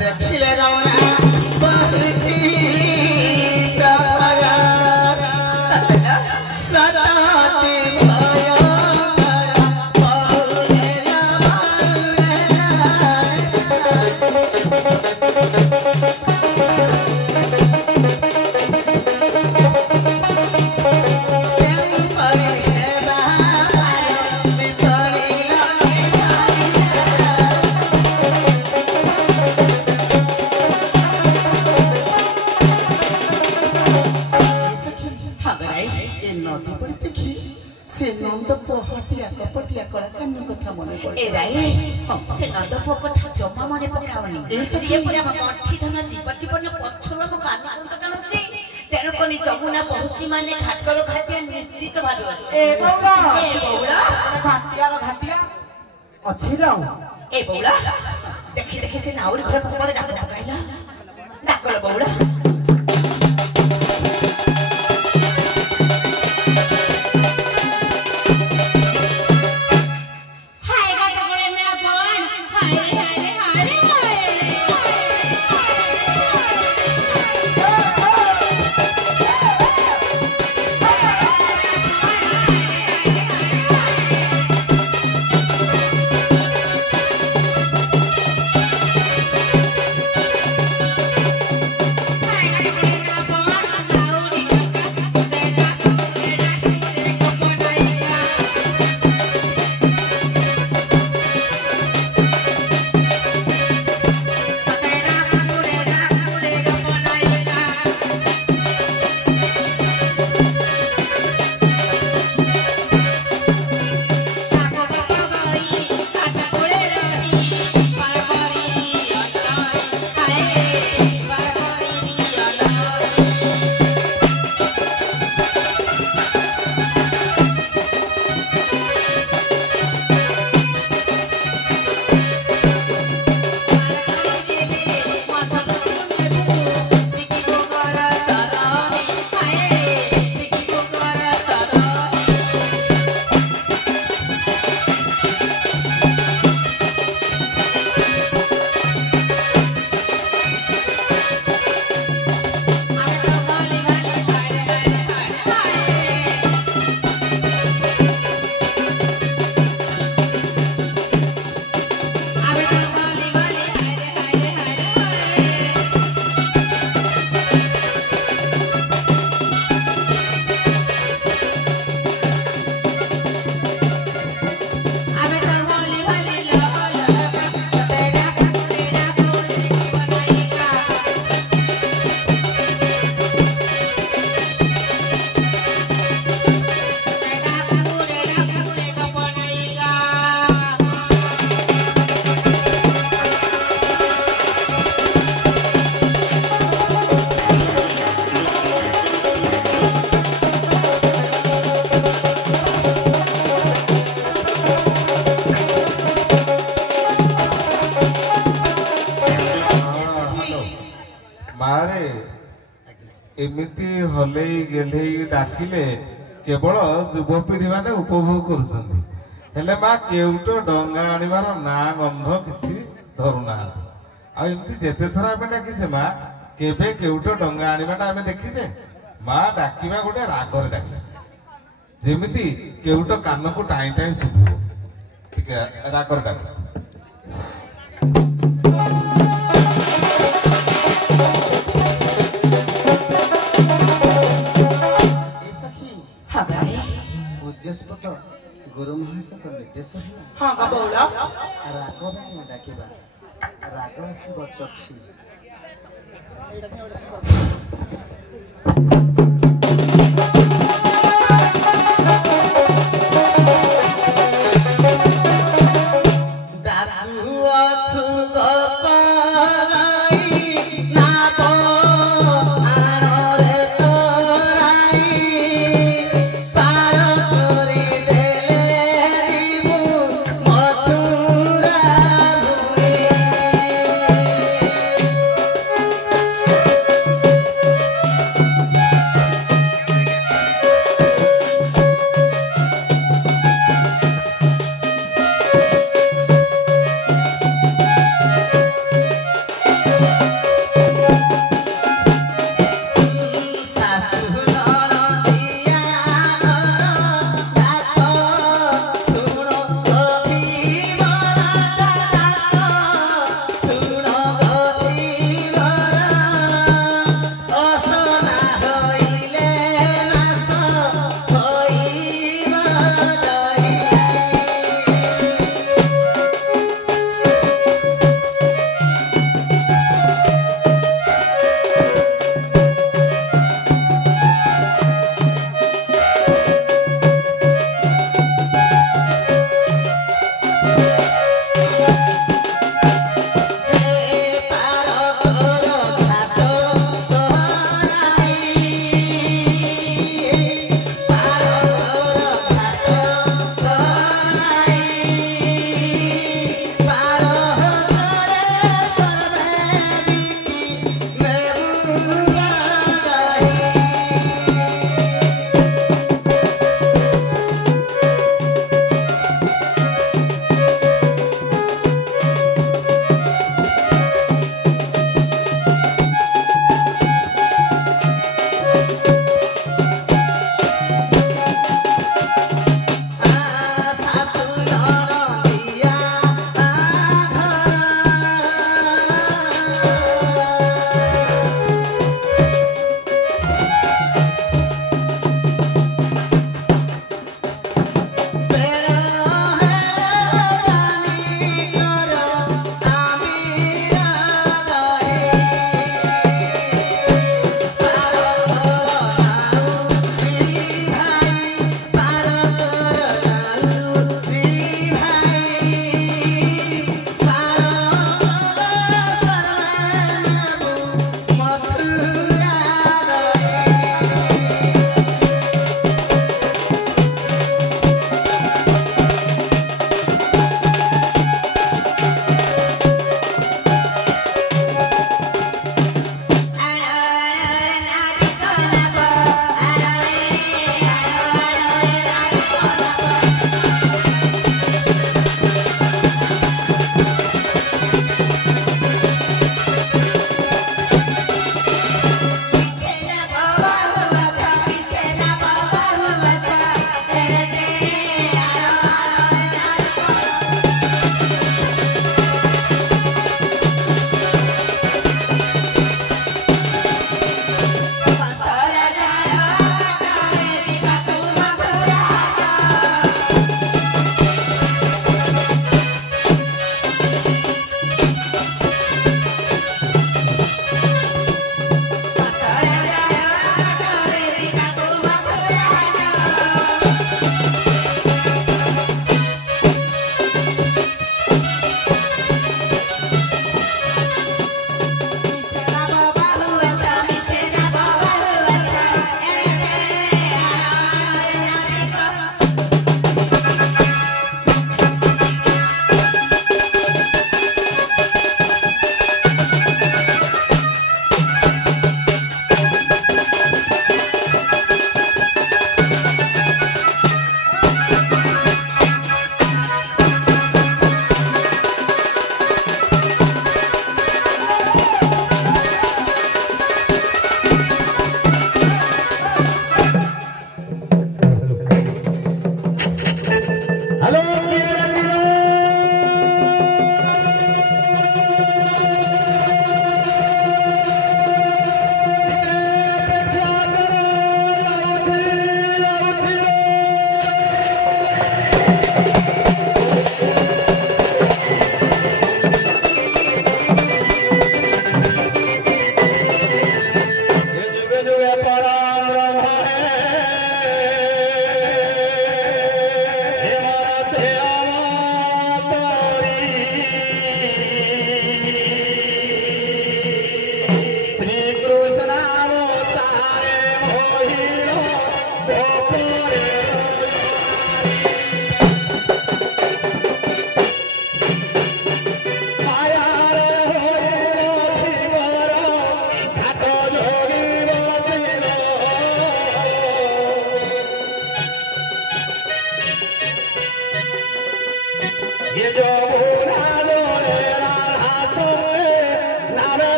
देखिले रमना बहुची प्रभरा सताते भया बहुले कपटिया कला कान्नु कथा मने पड़े ए राई से नंदपो कथा जमा मने पकावनी से पूरा गठी धन जीव जीवन पछरो म कान बंद टाणुची तेरो कोनी जमुना पहुची माने घाटर घाटिया निश्चित भाबे अछि ए बौला घाटिया अछि ना ए बौला देखि देखि से नाउरी घर पपदे डाक पकाइला डाकल बौला एमती हल गेले डाकिले केवल युवपीढ़ी माने उपभोग कर माँ केउट डंगा आनिबार ना गंध किसी धरुना आमती जेते थर आम डाकिचे माँ केबे केउट डंगा आनिबाटा आम देखीचे माँ डाकिबा गोटे रागर डाक जेमिति केउट कान को टाई टाई शुभ टिके रागर डाक गुरु महाशय निर्देश है हाँ बौला राघव डाकिबा राग आसब चक्षी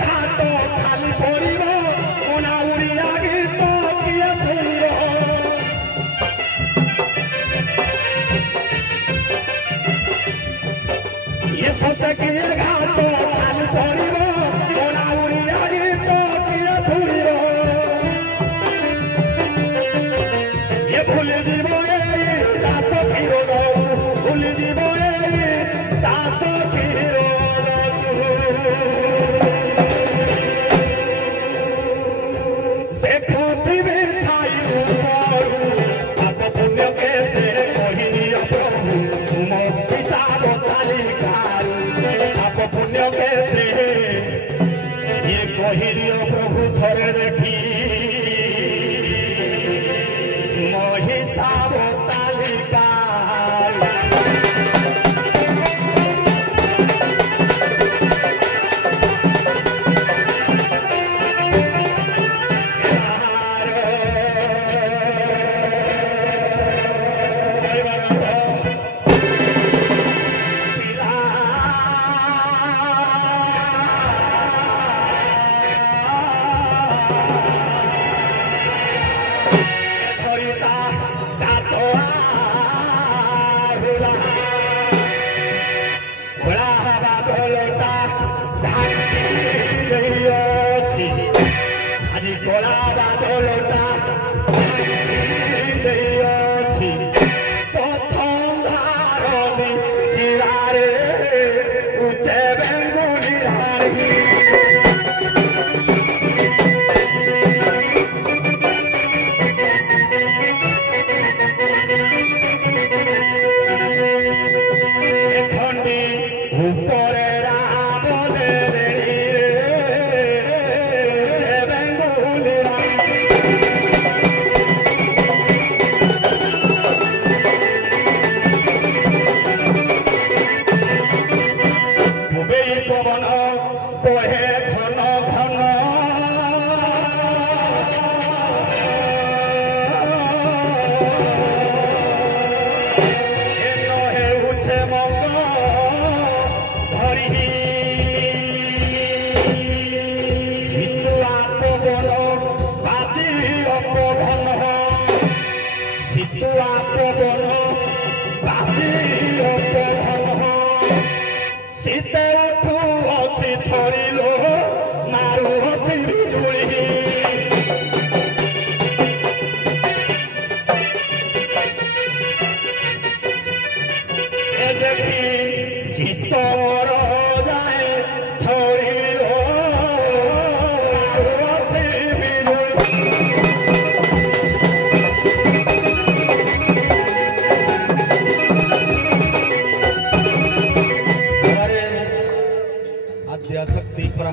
घाट खाली पड़ो निरीह प्रभु थरे देखी महिषाव तालिका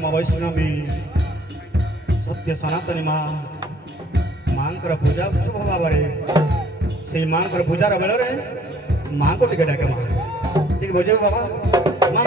वैष्णवी सत्य सनातनी माँ पूजा शुभ भाव से माँ पूजार बेल माँ को टिके डाके माँ ठीक बुझे बाबा माँ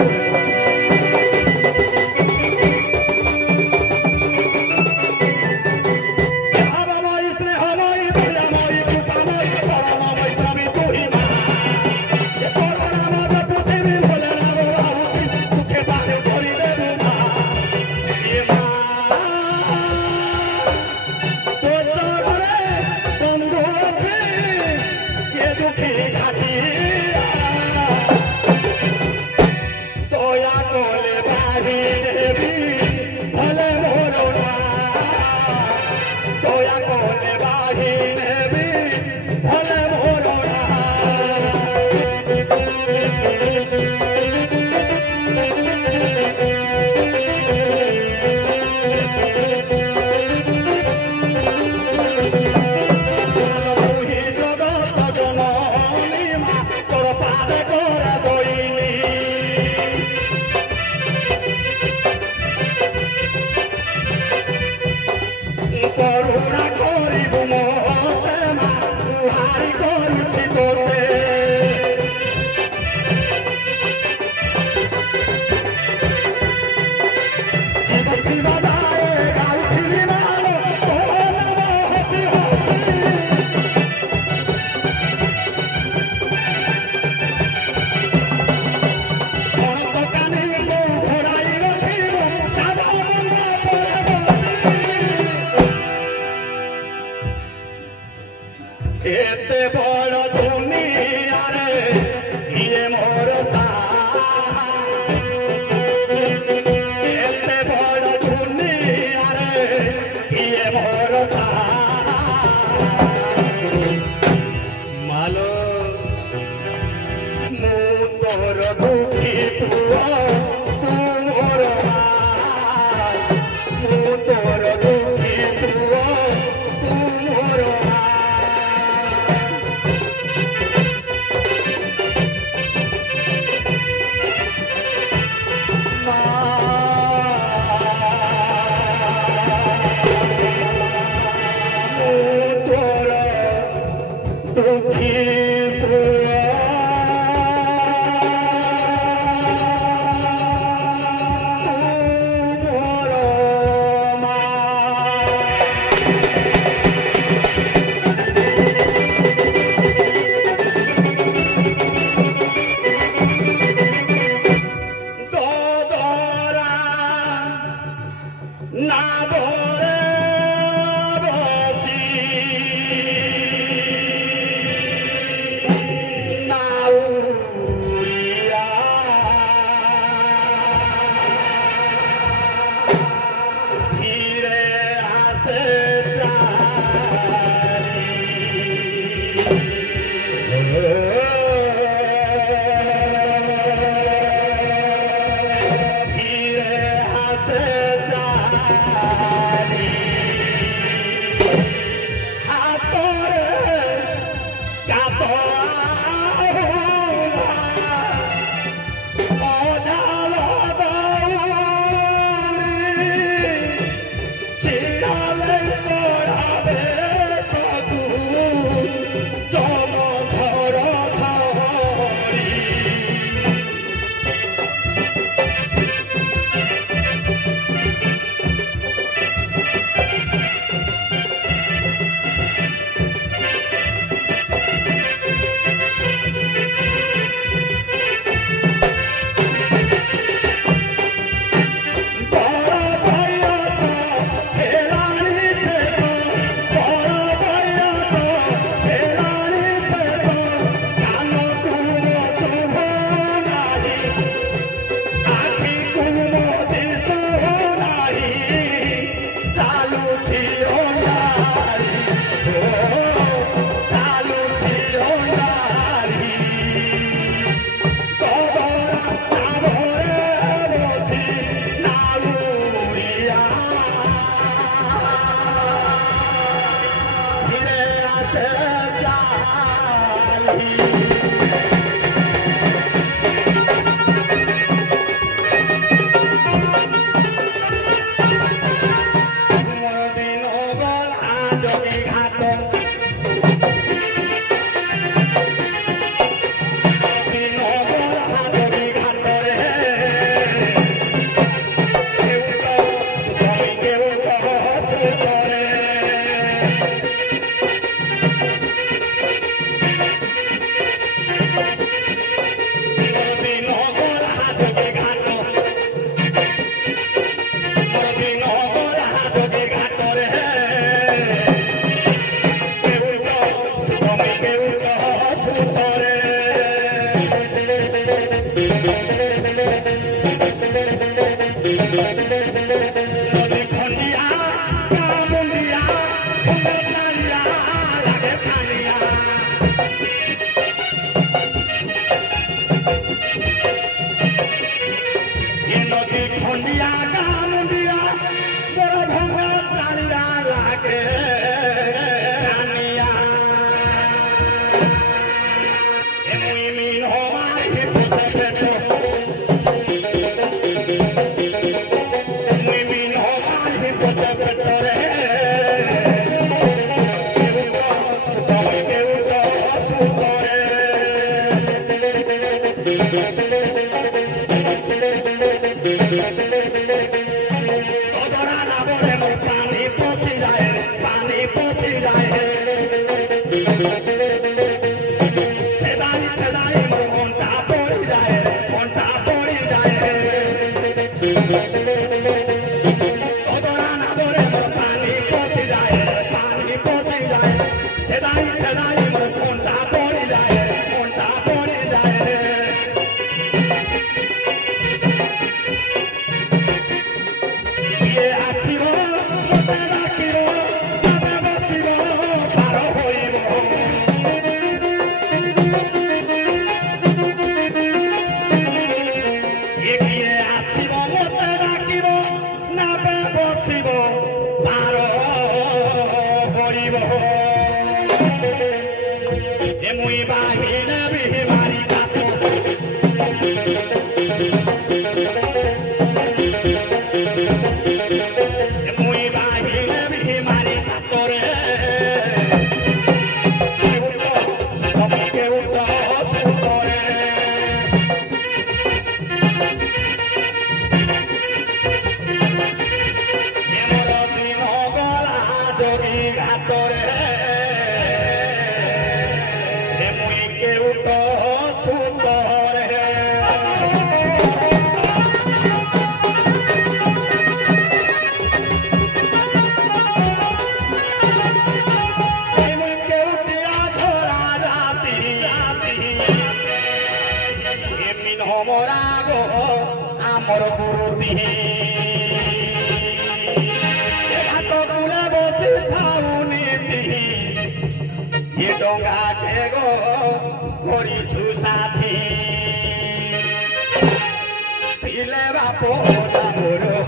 Bapo, amor,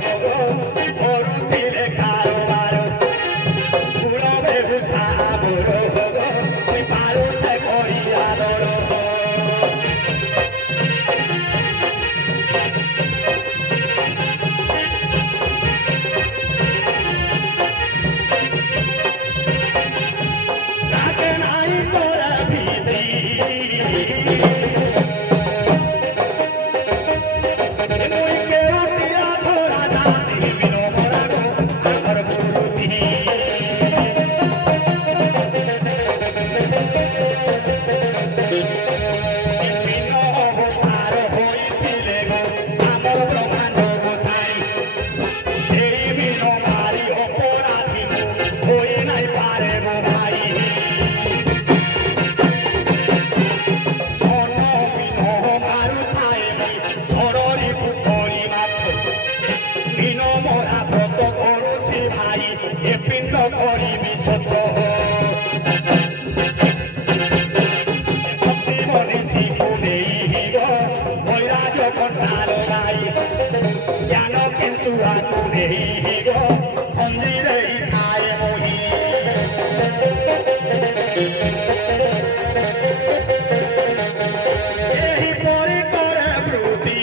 କରିବି ସତ ଭକ୍ତି ମନିଷୀକୁ ନେଇବ ବୈରାଗ୍ୟ କଣ୍ଟାର ଗାଇ ଜ୍ଞାନ କିନ୍ତୁ ଆକୁ ନେଇବ ଖଞ୍ଜିରେ ଥାଏ ମୋହି ଏହିପରି କରେ ବୃତ୍ତି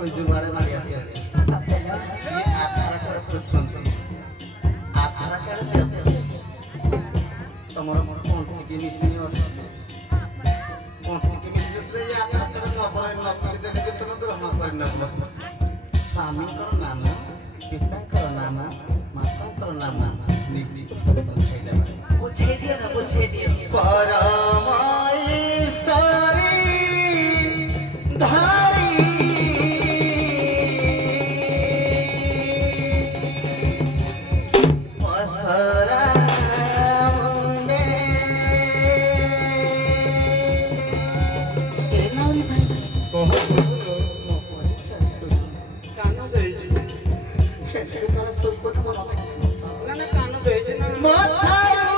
कली जुगाड़े मारी आसी सी आधार कार्ड खोजछन आधार कार्ड दे तमर पंची के मिसनी अछि पंची के मिसनी से ये आधार कार्ड नबर नकली दे के तुम ग्रहण कर न स्वामी को नाम पिता को नाम माता को नाम निश्चित खाइला बुझे दियो ना बुझे दियो परमाई सारी धारी असरा मुंडे ए नारी भाई मो परिचय सुन कानो देइछि हेते काला सब को मन ना ना कानो देइछि ना माथारू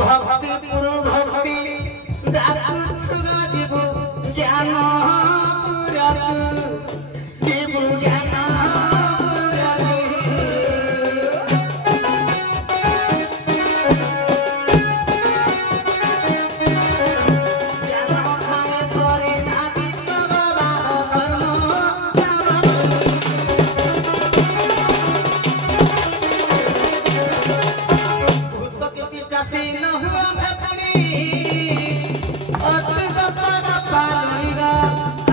भक्ति पुरु भक्ति डाकु छुगा जीवु ज्ञान पुरातु जीवु ज्ञान पुरातु ज्ञान खाए थोरे नाबी बाबा धर्म भूत के पिचासी न हुआ भेपनी अटुगा पागा पालुनिगा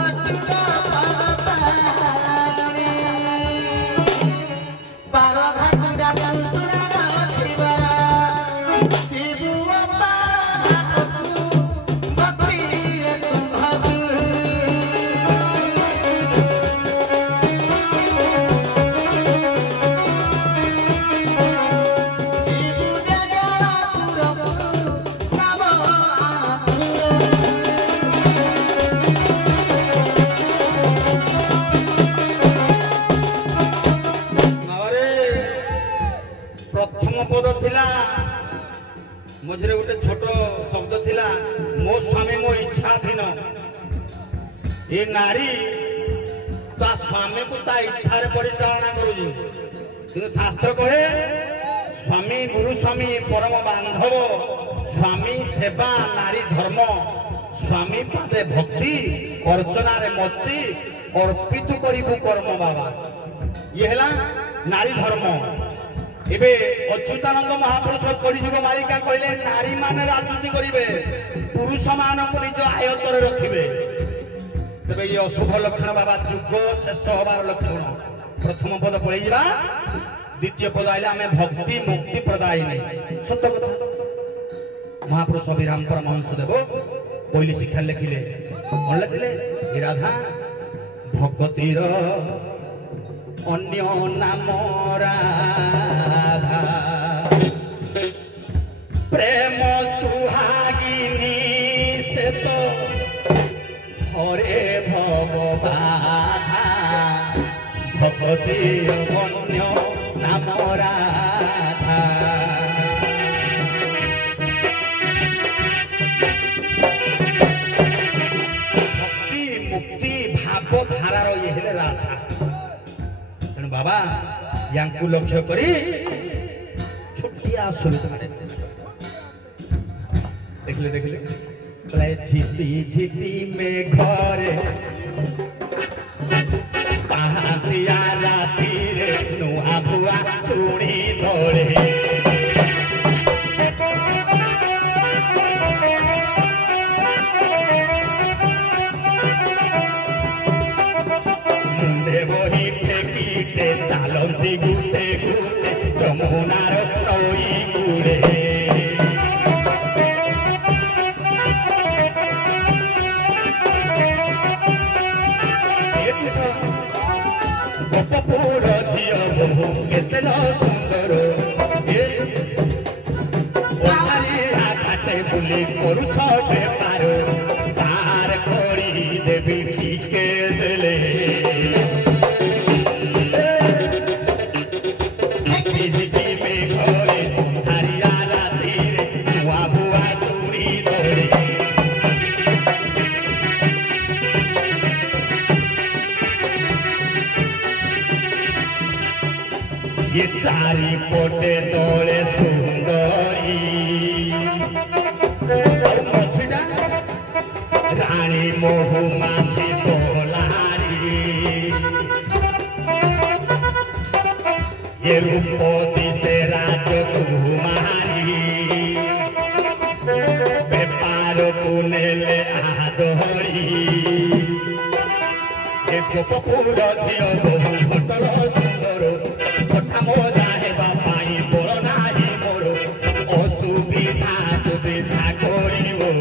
अटुगा पागा पालुनी पारो घाटुगा सुनागा थिबरा जीवुआ पाघाटकु भक्ति तुम्हाकु जीवु जगड़ा पुरपु नव नवरे प्रथम पद थिला मझरे गोटे छोट शब्द थिला मो स्वामी मो इच्छाधीन ये नारी ता स्वामी को ता इच्छा रे परिचालना करूजी किंतु शास्त्र कहे स्वामी गुरु स्वामी परम बांधव स्वामी सेवा नारी धर्म स्वामी पादे भक्ति अर्चना रे मति अर्पित करिबु कर्म बाबा ये हला नारी धर्म एबे अच्युतानंद महापुरुष कलिजुग मालिका कहले नारी माने राजनीति करिवे पुरुष मान को निज आयत्तर रखिबे तबे ये अशुभ लक्षण बाबा युग शेष होबार लक्षण प्रथम पद पढ़ी जा द्वितीय पद आइले आमे भक्ति मुक्ति प्रदायिनी सत्य कथा महापुरुष अभिराम परमहंस देव कोइली शिक्षा लिखिले कौन लिखिले हे राधा भगवतीर अन्य नाम राधा प्रेम सुहागिनी से तो हरे भगवाधा भगवतीर अन्य नाम राधा धारार ये हेले राधा तेणु बाबा यांकु लक्ष्य करी छोटिया सुविधा देखले देखले प्ले झिपी झिपी में घरे पहातिया राती रे नुआ बुआ सुनी धोरे चालती गुटे गुटे जमुनार नई गुड़े गोपपुर झियो बहु केते सुंदर घाटे बुली करुछ बेपार तार करी देवी ठीके देले ये चारी पोटे तोले सुंदरी मछड़ा रानी मोहू माझी तोलारी ये रूपोती से राजकुमारी बेपार पुनेले आदरी ये गोपपुर झियो बहु भटर सुंदर मोदा हेबा पाई बोल नाही मोर असुविधा सुविधा करिबो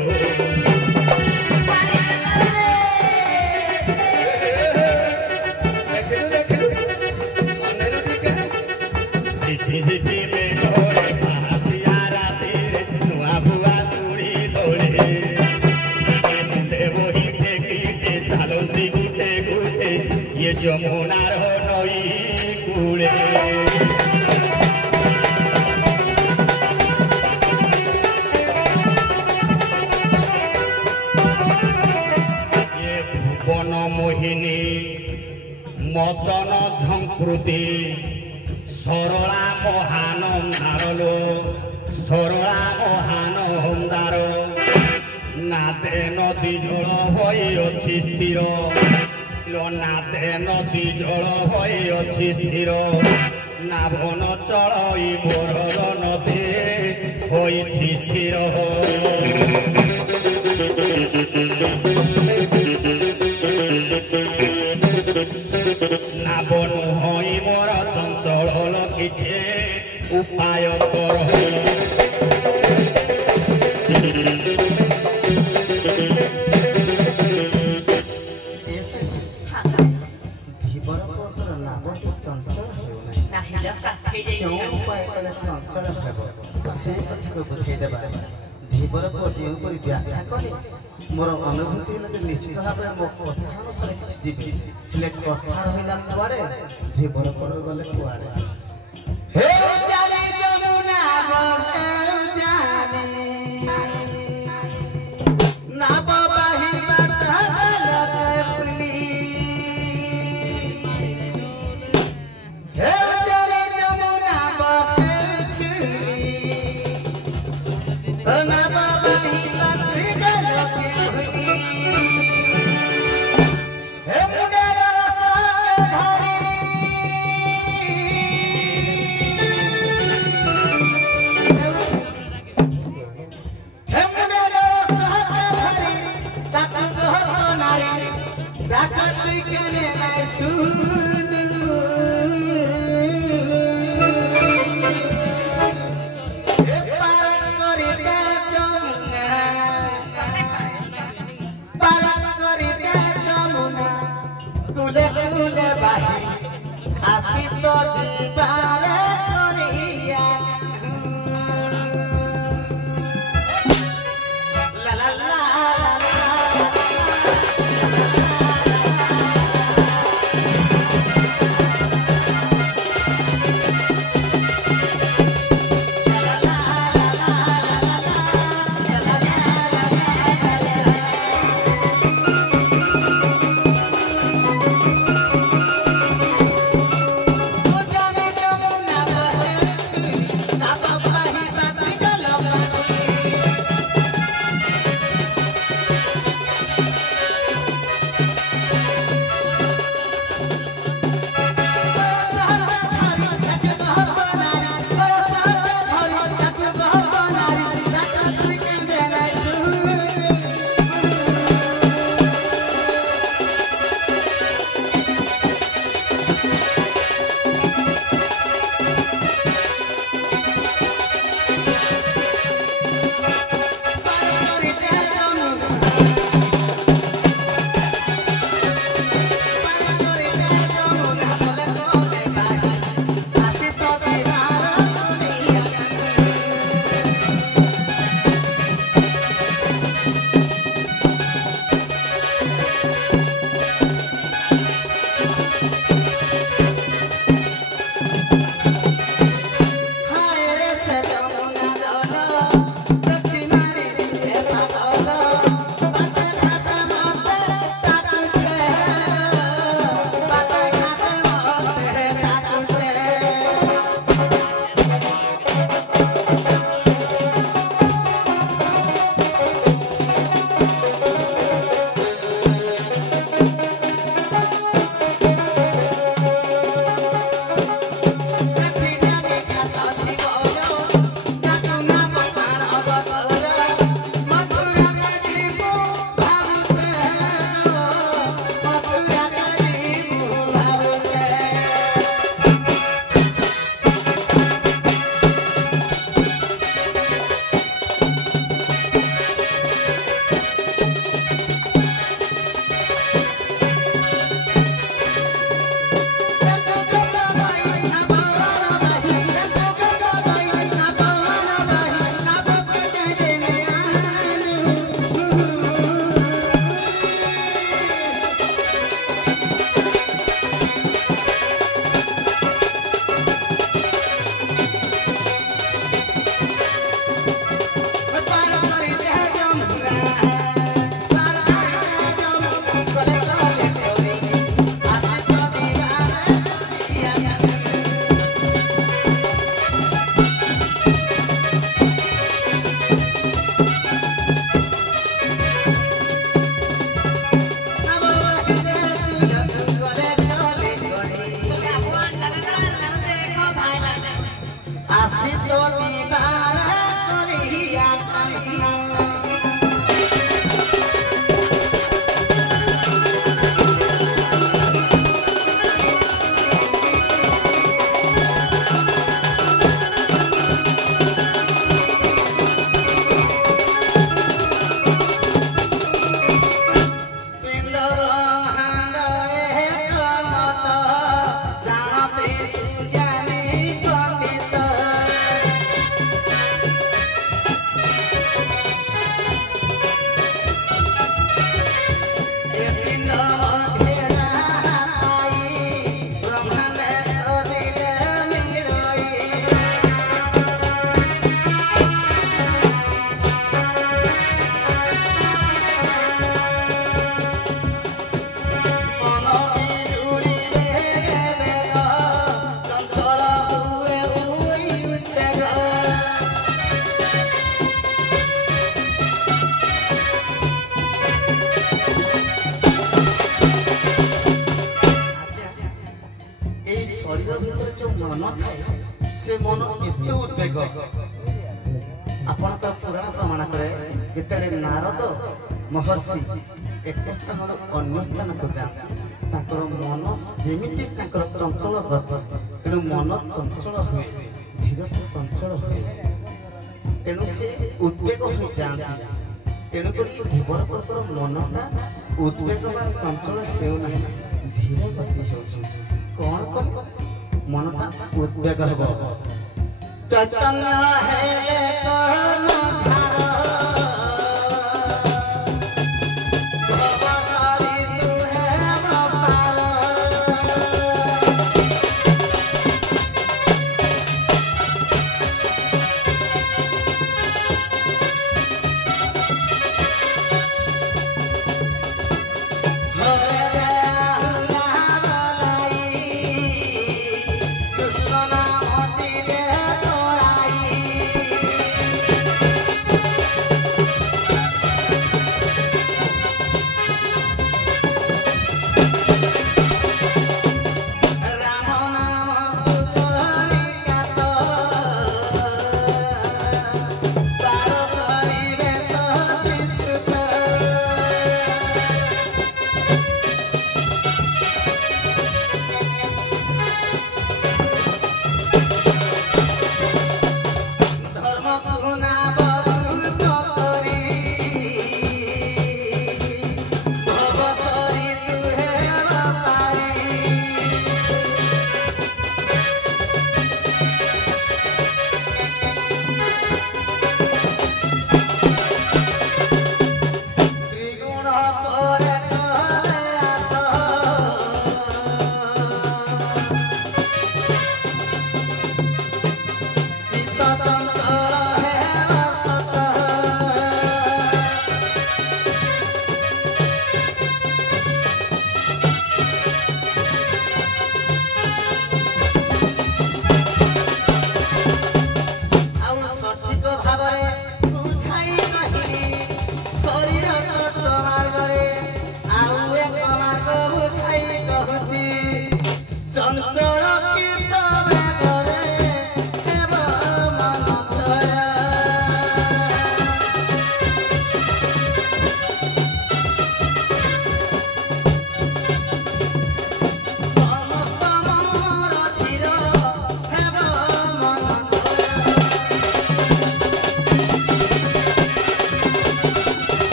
झिपी झिपी में घरे पहातिया राती रे नुआ बुआ सुड़ी तोड़े देवही फेंकी चालती गुटे गुटे ये जमुनार नई कूड़े मोहिनी मदन झंकृति सरला महान नारलो सरला महान हंदार नादे नदी जल भई अछि स्थिर नादे नदी जल भई अछि स्थिर नाभन चलई मोर नदी होइछि स्थिर नाबनु हई मोर चंचल लखिछे उपाय कर धीबर पत्र नाबटी चंचल हेउ नाही उपाय कले चंचल हेब से कथा को बुझाई देबा धीबर पर जेपरी व्याख्या कले मोर अनुभूति निश्चित भाव मो कथा अनुसार किसी जीवी हेले कथा रहिला कुआड़े धीबर पर गले कुआड़े हे चले जमुना बहे जाने ना बाही बाटा लगली हे चले जमुना बहे छुली ना ମନ ଥାଏ ସେ ମନ ଏତେ ଉଦ୍ବେଗ ଆପଣଙ୍କର ପୁରାଣ ପ୍ରମାଣ କରେ ଯେତେବେଳେ ନାରଦ ମହର୍ଷି ଏକ ସ୍ଥାନରୁ ଅନ୍ୟ ସ୍ଥାନକୁ ଯାଆନ୍ତି ତାଙ୍କର ମନ ଯେମିତି ତାଙ୍କର ଚଞ୍ଚଳ ଗତି ତେଣୁ ମନ ଚଞ୍ଚଳ ହୁଏ ଧୀରତା ଚଞ୍ଚଳ ହୁଏ ତେଣୁ ସେ ଉଦ୍ବେଗ ହୋଇଯାଆନ୍ତି ତେଣୁକରି ଧୀବରଙ୍କର ମନଟା ଉଦ୍ବେଗ ବା ଚଞ୍ଚଳ ହେଉନାହିଁ ଧୀର ଗତି ହେଉଛି କଣ କଲେ ମନଟା ଉଦ୍ବେଗ ହେବ ଚୈତନ୍ୟ ହେଲେ କର୍ମ ଧାର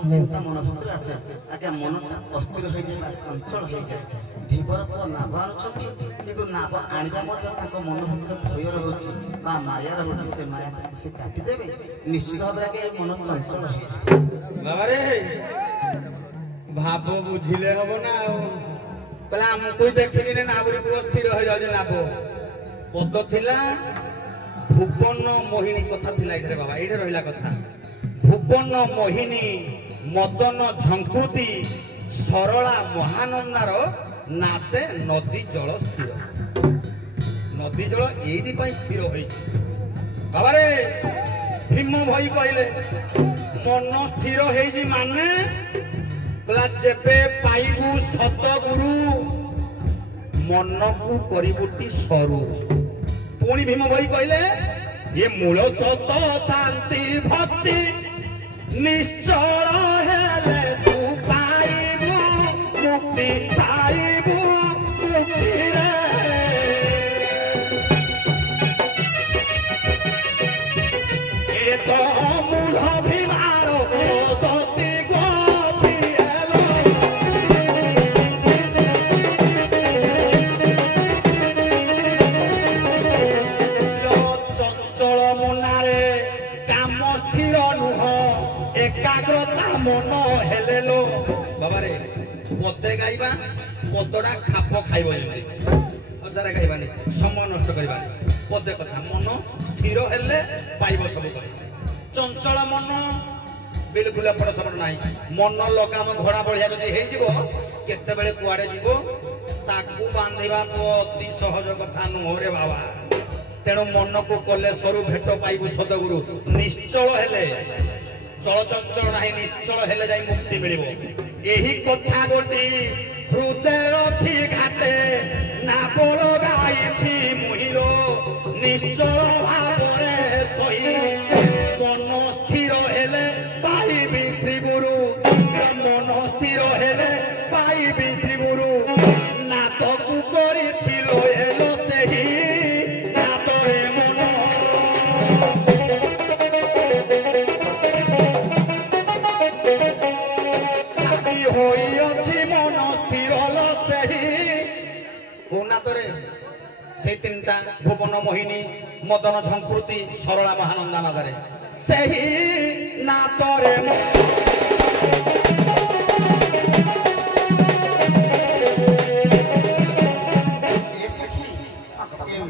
चिंता मन भर आसे आज्ञा मनटा अस्थिर हो जाए चंचल हो जाए धीवर पुआ नाभ आणुंट कि नाभ आने मन भर भय रोचे माया रोचे से माया से काटिदेवे निश्चित भाव मन चंचल हो बाबा रे भाव बुझिले हम ना पहले आमको देखिक नागरी को स्थिर हो जाए नाभ पद थिला भुवन मोहिनी कथा थिला इधर बाबा ये रहा कथा भुवन मोहिनी मदन झंकुती सरला महानंदार नाते नदी जल स्थिर नदी जल ये स्थिर हो बाबा रे भीम भाई कहले मन स्थिर हो माने जेबे पाइबू सतगुरु मन को करिबुटी सरू पुणी भीम भाई कहले ये मूल सत शांति भक्ति निश्चल हेले तू पाइबू मुक्ति पाइबू मुक्ति रे ये तो मूल भीमार दति गोपी हेलो चंचल मुनारे काम स्थिर नुह एकाग्रता मन हेले लो बाबा रे पदे गाइबा पदटा खाप खाइब हजारे गाइबानी समय नष्ट करबानी पदे कथा मन स्थिर हेले पाइब सब कहि चंचल मन बिल्कुल एपट सेपट नाही मन लगाम घोड़ा बढ़िया जदि हे जिवो केते बेले कुआडे जिवो ताकू बांधिबा तो अति सहज कथा नुहरे बाबा तेणु मन को कले सरू भेट पाइबू सदगुरु निश्चल हेले ଚଳଚଞ୍ଚଳ ନାହିଁ ନିଶ୍ଚଳ ହେଲେ ଯାଇ ମୁକ୍ତି ମିଳିବ। ଏହି କଥା ଗୋଟି ହୃଦୟ ରଖି ଘାଟେ ନାପ ଲଗାଇଛି ମୁହିଁର ନିଶ୍ଚଳ ଭାବରେ ସହି ମନ ସ୍ଥିର ହେଲେ ପାଇବି ଶ୍ରୀ ଗୁରୁ ମନ ସ୍ଥିର ହେଲେ ପାଇବି ଶ୍ରୀ ଗୁରୁ ନାଟକୁ କରିছিল ଏଲ ସେହି ନାଟରେ ମନ ହୋଇଅଛି ମନ ସ୍ଥିର ସେହି କୋଉ ନାଟରେ সেই তিনটা ভুবন মোহিনী মদন ঝঙ্কৃতি সরলা মহানন্দা নাদরে ସେହି ନାଟରେ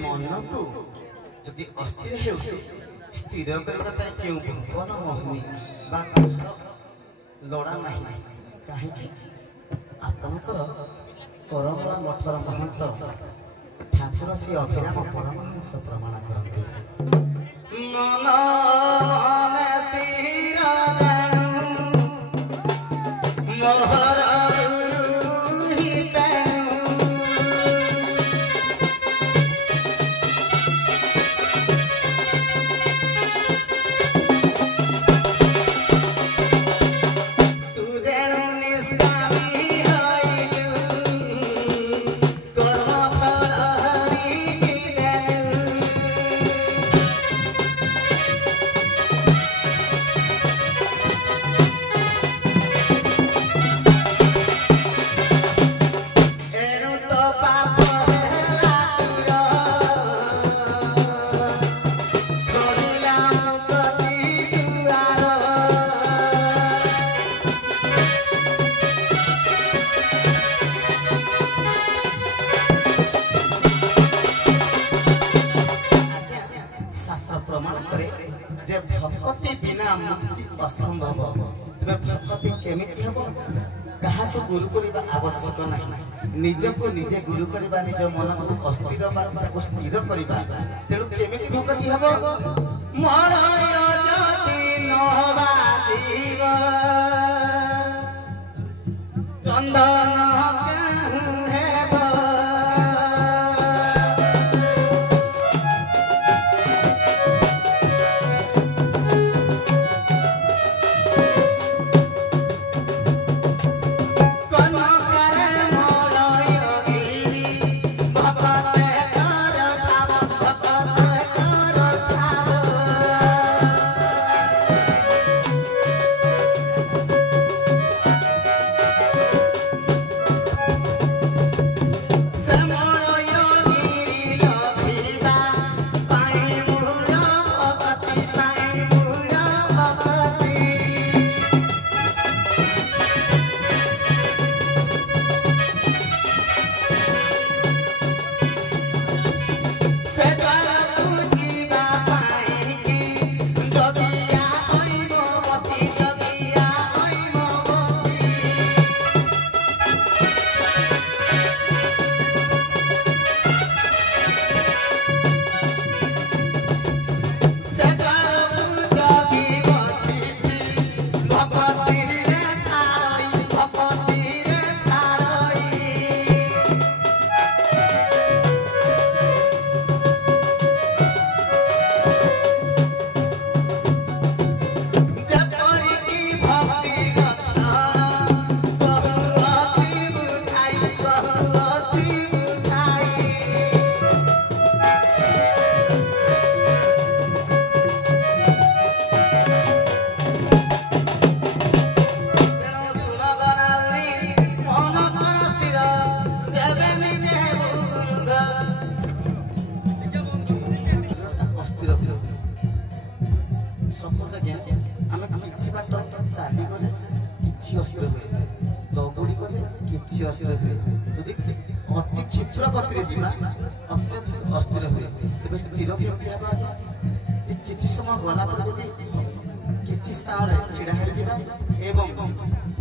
ମନକୁ ଯଦି ଅସ୍ଥିର ହେଉଛି ସ୍ଥିର କରିବା ପାଇଁ କେଉଁ ଭୁବନ ମୋହିନୀ ବା ଲୋଡ଼ା ନାହିଁ କାହିଁକି ଆପଣଙ୍କର ପରମ୍ପରା ମଠର ମହନ୍ତ ଠାକୁର ଶ୍ରୀ ଅଭିରାମ ପରମହଂସ ପ୍ରମାଣ କରନ୍ତି ମନ ମନେ ସ୍ଥିର ମୋହର गुरु करने आवश्यक नहीं निजको निजे गुरु करवा निज मन को अस्थिर स्थिर करवा तेणु केमी भक्ति हम चंदन अति क्षिप्र गति अत्यधिक अस्थिर हुए तेज स्थिर किसी समय गला किसी स्थान ढड़ा हो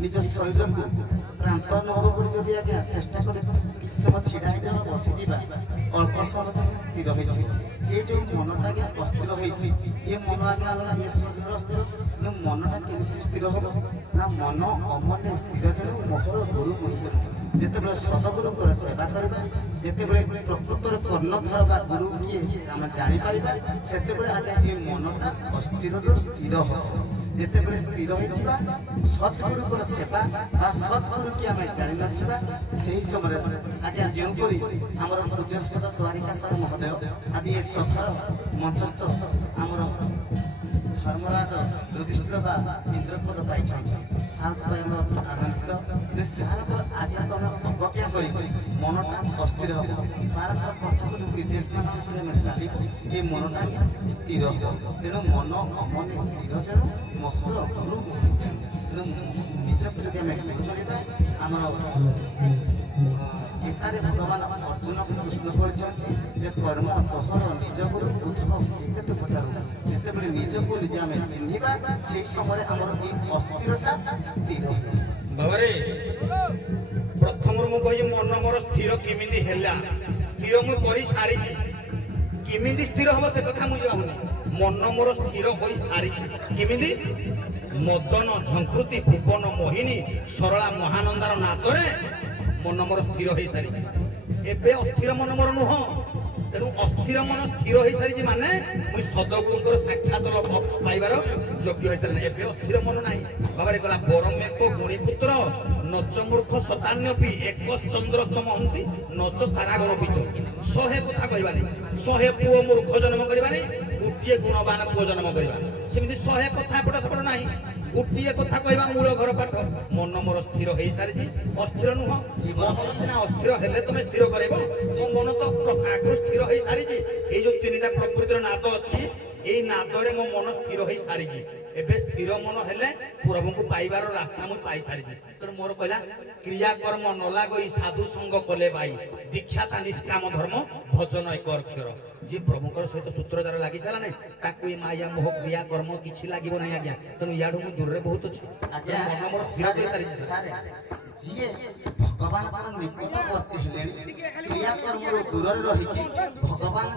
निज शरीर को क्रांत अनुभव कर आज्ञा चेष्टा कर किसी समय ढड़ा हो बसीजा अल्प समय स्थिर हो ये जो मनटा आज्ञा अस्थिर ये मन आज्ञा अलग ये शरीर अस्थिर मनटा केମିତି स्थिर हम ना मन अमने स्थिर जन मोहर गुरु मुहूर्त जिते सदगुरुଙ୍କର सेवा करबा जिते प्रकृतर कर्णधार बा गुरु किए आम जापर से आगे ये मनटा अस्थिर स्थिर हो जिते स्थिर होता सद्गुरुकर सेवा बा सद्गुरु की आम जान से ही समय आज्ञा जोपरी आम पूज्यस्पद द्वारिका सार महोदय आदि ये सफल मंचस्थ आम धर्मराज युधिष्ठिर बा इंद्रपद पाई सार आनंदित सार आज तुम अवज्ञा कर मनटा अस्थिर हम सार कथा विदेश मान चल ये मनटा स्थिर तेणु मन अमन स्थिर जन महल गुरु तेणु निजक जब आम करवा आम गीतार भगवान अर्जुन को कृष्ण कर कर्म तोहर निज गुरु उद्धव पचारू जिते निज को निजे आम चिन्हवा से समय आम अस्थिरता स्थिर बाबारे प्रथम मुझे मन मोर स्थिर केमिति हैला स्थिर मु करि सारी केमिति स्थिर हम से कथा मुझे आहुनी मन मोर स्थिर होई सारी केमिति मदन झंकृति भुवन मोहिनी सरला महानंदार नातरे मन मोर स्थिर हो सारी एबे अस्थिर मन मोर नुह तेणु अस्थिर मन स्थिर हो सारी माने मुई सदगुरुଙ୍କର साक्षात पाइबार योग्य हो सारी एबे अस्थिर मन नाही बाबारे गला बरम एक गुणी पुत्र नच मूर्ख शतान्यपि एक चंद्रस्तम हंती नच तारागण बीच 100 कथा कहबानी 100 पुओ मूर्ख जन्म करबानी गोटे गुणवान पुओ जन्म करबा सेमिति 100 कथा एपट सेपट नाही गोटे कथा कहबा मूल घर पाठ मन मोर स्थिर हो सारी अस्थिर नुह मन सिना अस्थिर हेले तुम स्थिर करबो मो मन तो आगु स्थिर हो सारी ए जो तीनटा प्रकृतिर नाद अछि ए नादरे मो मन स्थिर हो सारी एबे स्थिर मन हेले प्रभु को पाइबार रास्ता मु पाई सारी तेणु मोर कहला क्रिया कर्म न लागई साधु संग कले भाई दीक्षाता निष्काम धर्म भजन एक अक्षर जे प्रभुकर सहित सूत्रधार लगी सारा ने ताकू माया मोह क्रिया कर्म किछि लागिबो नै आज्ञा तेणु याडू मु दूर रे बहुत अछि आज्ञा मन मोर स्थिर कर सारी सारे जिए भगवान निकटवर्ती हेले क्रिया कर्म दूर रही भगवान